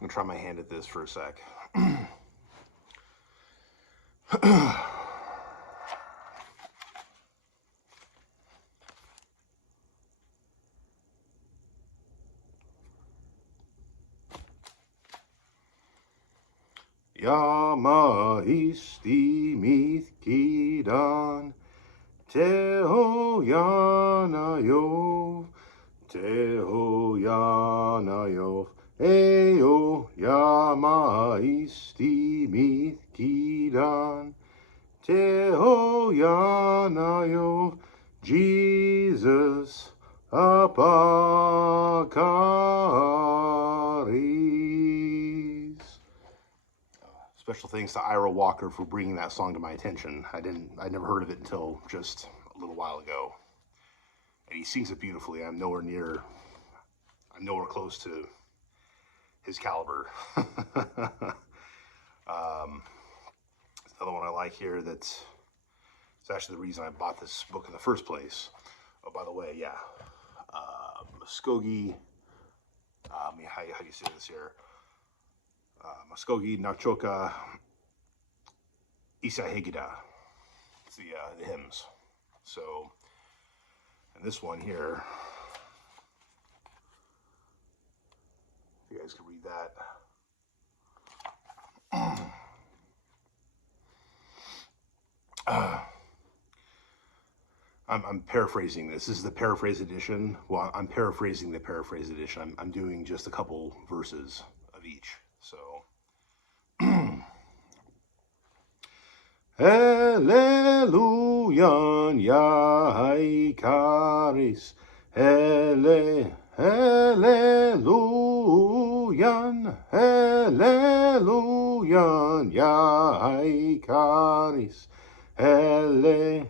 I'm gonna try my hand at this for a sec. Yvmv Estemetketun Teho Yanayov Teho Yanayov Eyo Yvmv Estemetketun Teho Yanayov Jesus Apakaris. Special thanks to Ira Walker for bringing that song to my attention. I'd never heard of it until just a little while ago. And he sings it beautifully. I'm nowhere close to his caliber. Another one I like here it's actually the reason I bought this book in the first place. Oh, by the way, yeah. Mvskoke, how do you say this here? Mvskoke Nachoka Isahegida. It's the hymns. So, and this one here, if you guys can read that. I'm paraphrasing this. This is the paraphrase edition. Well, I'm paraphrasing the paraphrase edition. I'm doing just a couple verses of each. So, Hallelujah, Yaikaris. Hallelujah, Hallelujah, Yaikaris. Hallelujah.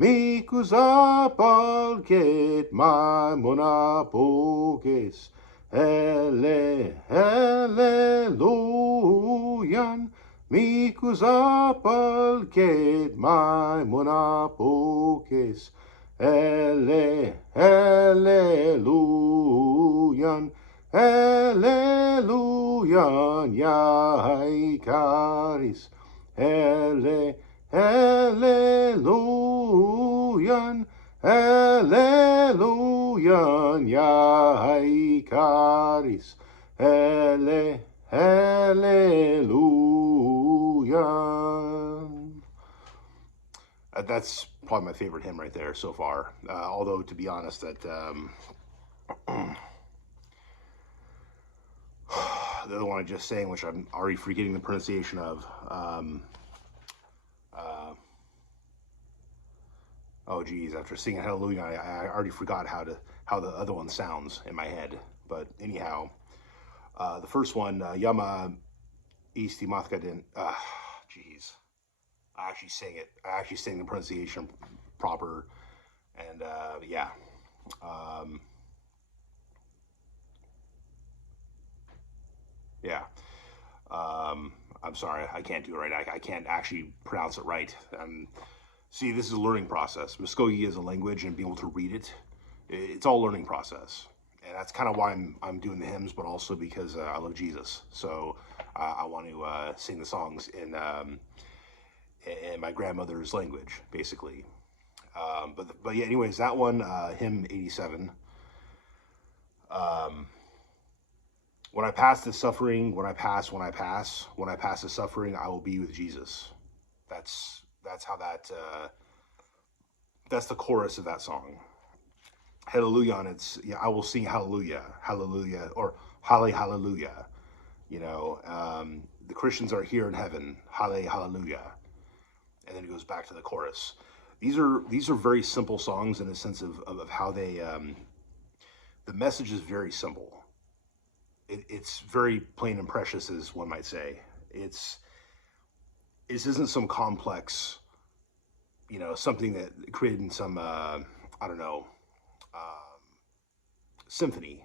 Mvskoke my monapokes. Hallelujah. Mvskoke my monapokes. Hallelujah. Hallelujah, Yaikaris. Hallelujah. Hallelujah, Yaikaris. Hallelujah. That's probably my favorite hymn right there so far. Although, to be honest, that the other one I just sang, which I'm already forgetting the pronunciation of. Oh geez, after singing Hallelujah, I already forgot how the other one sounds in my head. But anyhow, the first one, Yvmv Estemetketun. Geez, I actually sang it. I actually sang the pronunciation proper, and yeah. Yeah. I'm sorry, I can't do it right. I can't actually pronounce it right. See, this is a learning process. Mvskoke is a language, and being able to read it, it's all a learning process. And that's kind of why I'm doing the hymns, but also because I love Jesus. So I want to sing the songs in my grandmother's language, basically. But yeah, anyways, that one, hymn 87. When I pass the suffering, when I pass the suffering, I will be with Jesus. That's how that's the chorus of that song. Hallelujah, and it's, yeah, I will sing hallelujah, hallelujah, or hallelujah. You know, the Christians are here in heaven, hallelujah, and then it goes back to the chorus. These are very simple songs in the sense of how they. The message is very simple. It's very plain and precious, as one might say. This isn't some complex, you know, something that created in some I don't know, symphony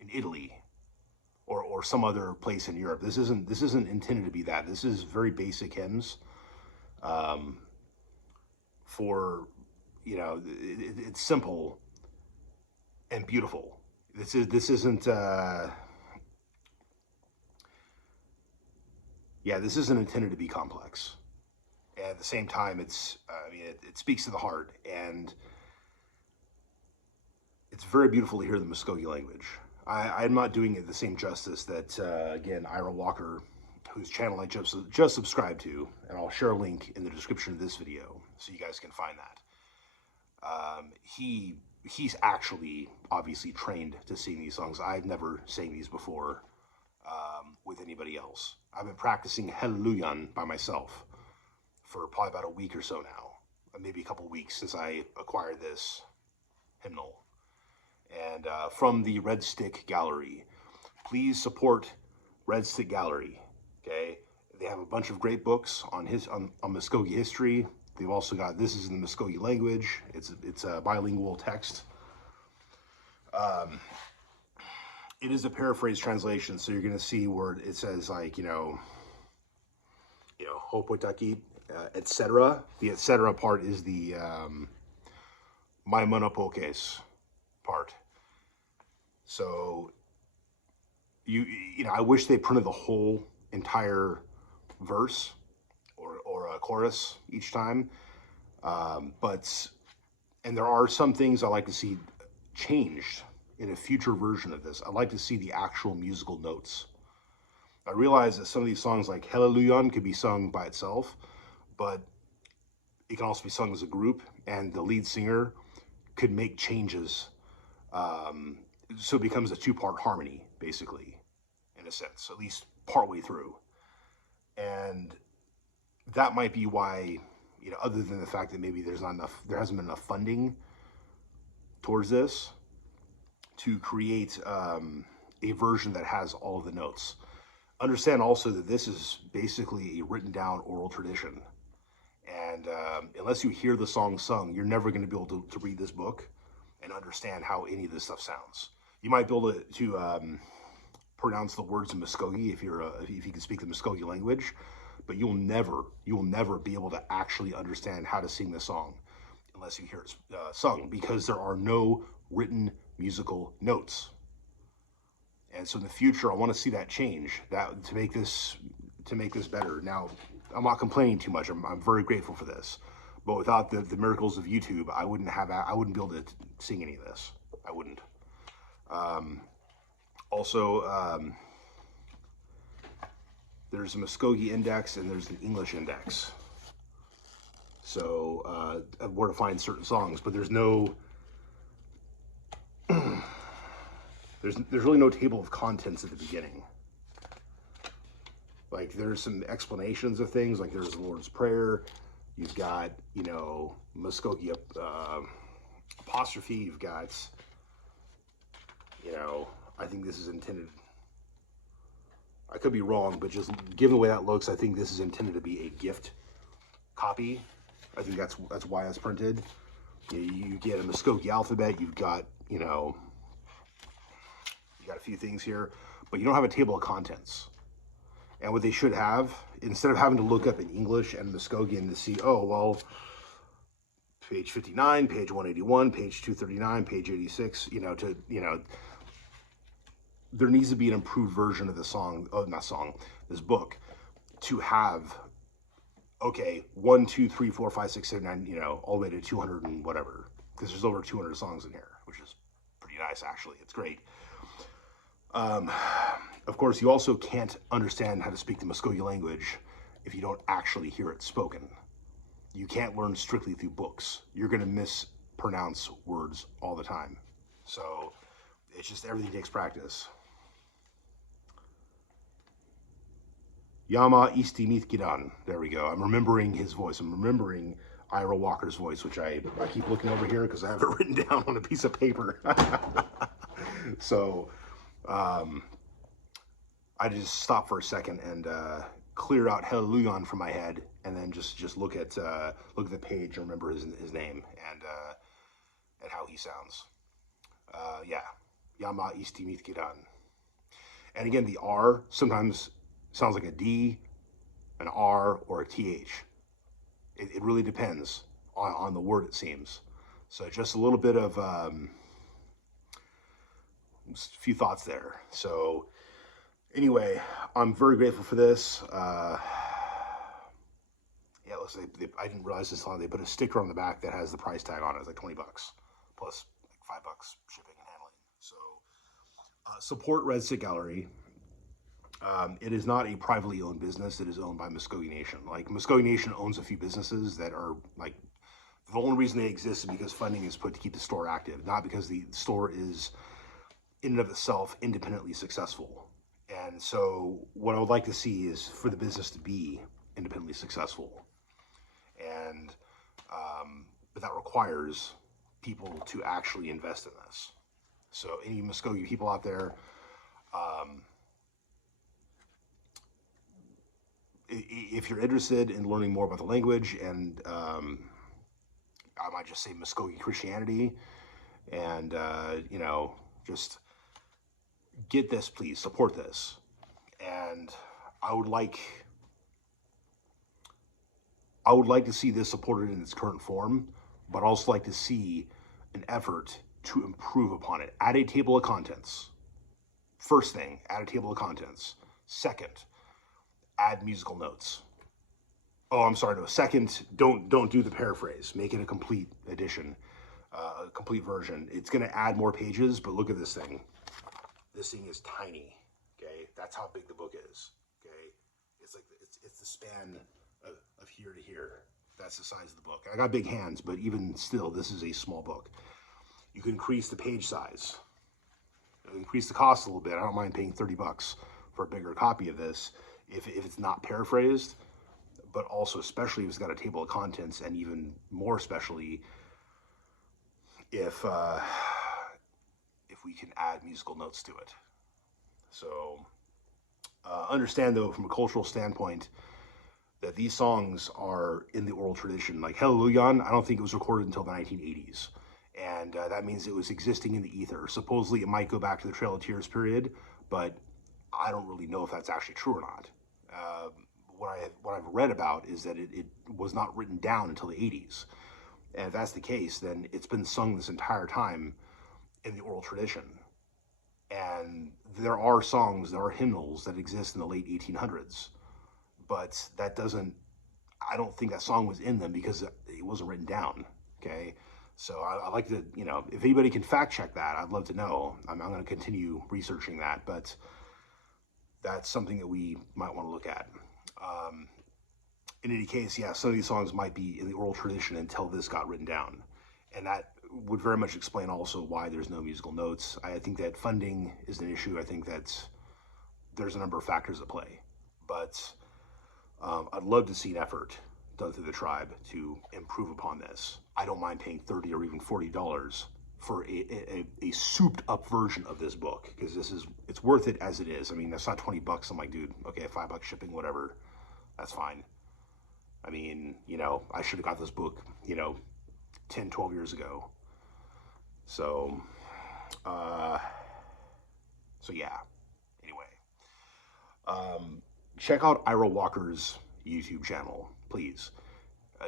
in Italy or some other place in Europe. This isn't intended to be that. This is very basic hymns. For, you know, it's simple and beautiful. this isn't this isn't intended to be complex. And at the same time, it speaks to the heart, and it's very beautiful to hear the Mvskoke language. I'm not doing it the same justice that, again, Ira Walker, whose channel I just subscribed to, and I'll share a link in the description of this video so you guys can find that. He's actually obviously trained to sing these songs. I've never sang these before with anybody else. I've been practicing Hallelujah by myself for probably about a week or so now, maybe a couple weeks since I acquired this hymnal. And from the Red Stick Gallery. Please support Red Stick Gallery, okay? They have a bunch of great books on Mvskoke history. They've also got, this is in the Mvskoke language. It's a bilingual text. It is a paraphrase translation, so you're going to see where it says, like, Hopotaki, etc. The etc. part is the my monopokes part. So I wish they printed the whole entire verse or a chorus each time. And there are some things I like to see changed in a future version of this. I'd like to see the actual musical notes. I realize that some of these songs, like Hallelujah, could be sung by itself, but it can also be sung as a group, and the lead singer could make changes. So it becomes a two-part harmony, basically, in a sense, at least partway through. And that might be why, other than the fact that maybe there hasn't been enough funding towards this to create a version that has all of the notes. Understand also that this is basically a written down oral tradition. And unless you hear the song sung, you're never going to be able to read this book and understand how any of this stuff sounds. You might be able to pronounce the words in Mvskoke if you can speak the Mvskoke language, but you'll never be able to actually understand how to sing the song unless you hear it sung, because there are no written musical notes. And so in the future, I want to see that change, that to make this better. Now, I'm not complaining too much. I'm very grateful for this, but without the miracles of YouTube, I wouldn't be able to sing any of this. I wouldn't. There's a Mvskoke index and there's an English index. So where to find certain songs, but there's no. There's really no table of contents at the beginning. Like, there's some explanations of things, like there's the Lord's Prayer. You've got, Mvskoke apostrophe. You've got, I think this is intended. I could be wrong, but just given the way that looks, I think this is intended to be a gift copy. I think that's why it's printed. You get a Mvskoke alphabet. You've got, you got a few things here, but you don't have a table of contents. And what they should have, instead of having to look up in English and Mvskoke and to see, oh, well, page 59, page 181, page 239, page 86, there needs to be an improved version of this book, to have, okay, 1, 2, 3, 4, 5, 6, 7, 9, all the way to 200 and whatever, because there's over 200 songs in here, which is pretty nice, actually. It's great. Of course, you also can't understand how to speak the Mvskoke language if you don't actually hear it spoken. You can't learn strictly through books. You're going to mispronounce words all the time. So it's just, everything takes practice. Yvmv Estemetketun. There we go. I'm remembering his voice. I'm remembering Ira Walker's voice, which I keep looking over here because I have it written down on a piece of paper. So I just stop for a second and clear out Hallelujah from my head, and then just look at the page and remember his name and how he sounds. Yvmv Estemetketun. And again, the R sometimes sounds like a D, an R, or a TH. It really depends on the word, it seems. So just a little bit of a few thoughts there. So anyway, I'm very grateful for this. Yeah, looks like I didn't realize this long. They put a sticker on the back that has the price tag on it. It's like 20 bucks plus like $5 shipping and handling. So support Red Stick Gallery. It is not a privately owned business. It is owned by Mvskoke Nation. Like Mvskoke Nation owns a few businesses that are like, the only reason they exist is because funding is put to keep the store active, not because the store is in and of itself independently successful. And so what I would like to see is for the business to be independently successful. And, but that requires people to actually invest in this. So any Mvskoke people out there, if you're interested in learning more about the language, and I might just say Mvskoke Christianity, and you know, just get this, please support this. And I would like to see this supported in its current form, but also like to see an effort to improve upon it. Add a table of contents. First thing, add a table of contents. Second, add musical notes. Oh, I'm sorry, no. Second, don't do the paraphrase. Make it a complete edition, a complete version. It's going to add more pages, but look at this thing. This thing is tiny. Okay, that's how big the book is. Okay, it's like it's the span of here to here. That's the size of the book. I got big hands, but even still, this is a small book. You can increase the page size, increase the cost a little bit. I don't mind paying $30 for a bigger copy of this if it's not paraphrased, but also especially if it's got a table of contents, and even more especially if we can add musical notes to it. So understand though, from a cultural standpoint, that these songs are in the oral tradition. Like Hallelujah, I don't think it was recorded until the 1980s. And that means it was existing in the ether. Supposedly it might go back to the Trail of Tears period, but I don't really know if that's actually true or not. What I've read about is that it was not written down until the 80s. And if that's the case, then it's been sung this entire time in the oral tradition. And there are songs, there are hymnals that exist in the late 1800s, but that doesn't, I don't think that song was in them because it wasn't written down. Okay. So I like to, you know, if anybody can fact check that, I'd love to know. I'm going to continue researching that, but that's something that we might want to look at. In any case, yeah, some of these songs might be in the oral tradition until this got written down. And that would very much explain also why there's no musical notes. I think that funding is an issue. I think that there's a number of factors at play. But I'd love to see an effort done through the tribe to improve upon this. I don't mind paying $30 or even $40 for a souped up version of this book, because it's worth it as it is. I mean, that's not $20. I'm like, dude, okay, $5 shipping, whatever, that's fine. I mean, you know, I should have got this book, you know, 10, 12 years ago. So yeah, anyway, check out Ira Walker's YouTube channel, please.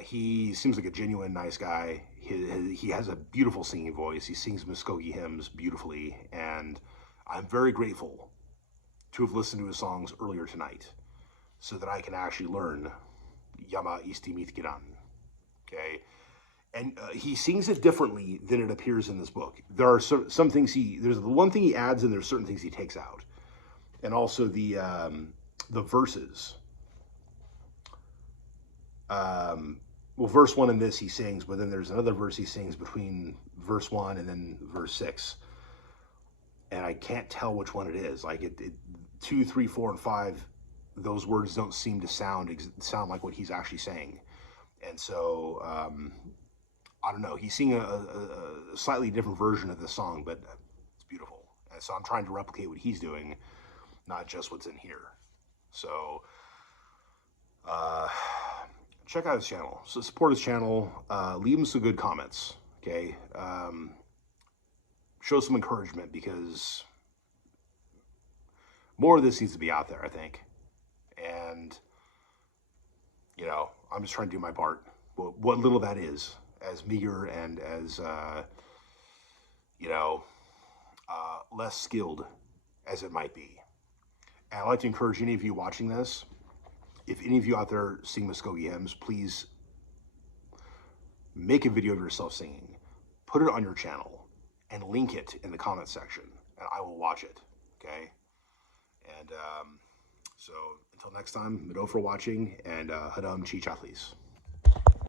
He seems like a genuine nice guy. He has a beautiful singing voice. He sings Mvskoke hymns beautifully, and I'm very grateful to have listened to his songs earlier tonight so that I can actually learn Yvmv Estemetketun. Okay? And he sings it differently than it appears in this book. There are some things there's the one thing he adds, and there's certain things he takes out. And also the verses. Well, verse 1 in this he sings, but then there's another verse he sings between verse 1 and then verse 6. And I can't tell which one it is. Like 2, 3, 4, and 5, those words don't seem to sound like what he's actually saying. And so, I don't know. He's singing a slightly different version of the song, but it's beautiful. And so I'm trying to replicate what he's doing, not just what's in here. So, check out his channel. So support his channel. Leave him some good comments. Okay. Show some encouragement, because more of this needs to be out there, I think. And, you know, I'm just trying to do my part. What little that is, as meager and as, you know, less skilled as it might be. And I'd like to encourage any of you watching this, if any of you out there sing Mvskoke hymns, please make a video of yourself singing, put it on your channel, and link it in the comment section, and I will watch it, okay? And so until next time, Mido for watching, and Hadam Chi Chatlis.